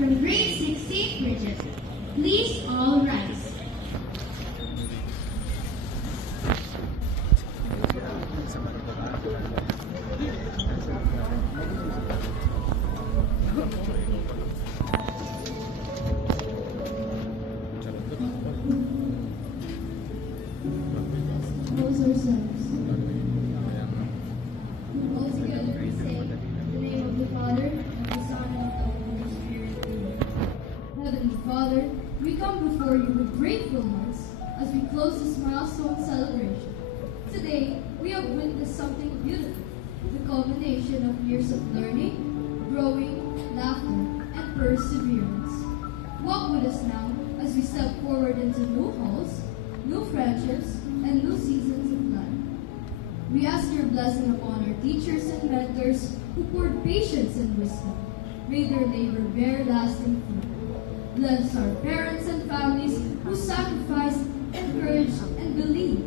from grade 6 St. Bridget. Please all rise. Compose ourselves. All together we say, in the name of the Father, and of the Son, and of the Holy Spirit. Amen. Heavenly Father, we come before you with grateful hearts as we close this milestone celebration. Today, we have witnessed something beautiful, the culmination of years of learning, growing, laughter, and perseverance. Walk with us now as we step forward into new halls, new friendships, and new seasons of life. We ask your blessing upon our teachers and mentors who poured patience and wisdom. May their labor bear lasting fruit. Bless our parents and families who sacrificed, encouraged, and believed.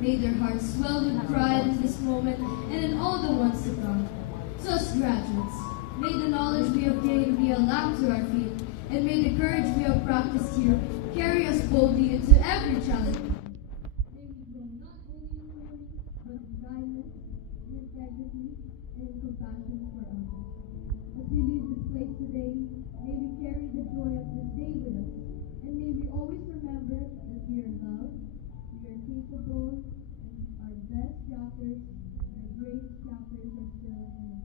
May their hearts swell with pride in this moment and in all the ones to come. To us graduates, may the knowledge we have gained be a lamp to our feet, and may the courage we have practiced here carry us boldly into every challenge. May we grow not only in learning, but in kindness, in integrity, and in compassion for others. As we leave this place today, may we carry the joy of this day with us, and may we always remember that we are loved, we are capable, and our best chapters, and our great chapters are still in